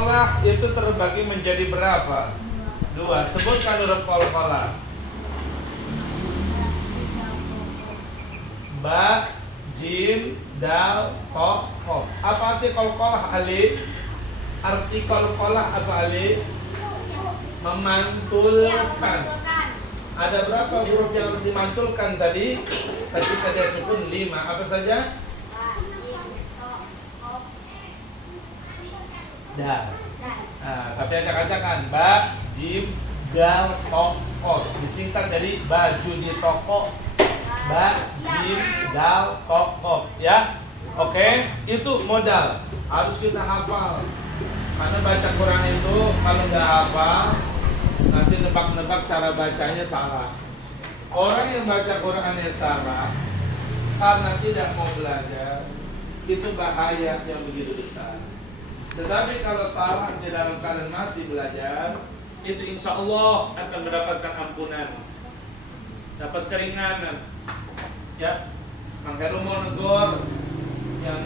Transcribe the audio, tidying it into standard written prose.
Qalqalah itu terbagi menjadi berapa? Dua. Sebutkan huruf qalqalah. Ba, jim, dal, to, qaf. Apa arti qalqalah, Ali? Arti qalqalah apa, Ali? Memantulkan. Ada berapa huruf yang harus dimantulkan tadi? Ketika dia sukun 5. Apa saja? Dal. Nah, tapi acak-acakan. Ba, jim, dal, to, qaf. Disingkat jadi baju di toko. Ba, jim, dal, to, qaf. Ya. Oke, itu modal. Harus kita hafal. Karena baca Quran itu kalau nggak hafal, nanti nebak-nebak cara bacanya salah. Orang yang baca Qurannya salah karena tidak mau belajar, itu bahaya yang begitu besar. Tetapi kalau salah di dalam keadaan masih belajar, itu insya Allah akan mendapatkan ampunan, dapat keringanan. Ya, Kang Heru mau negor yang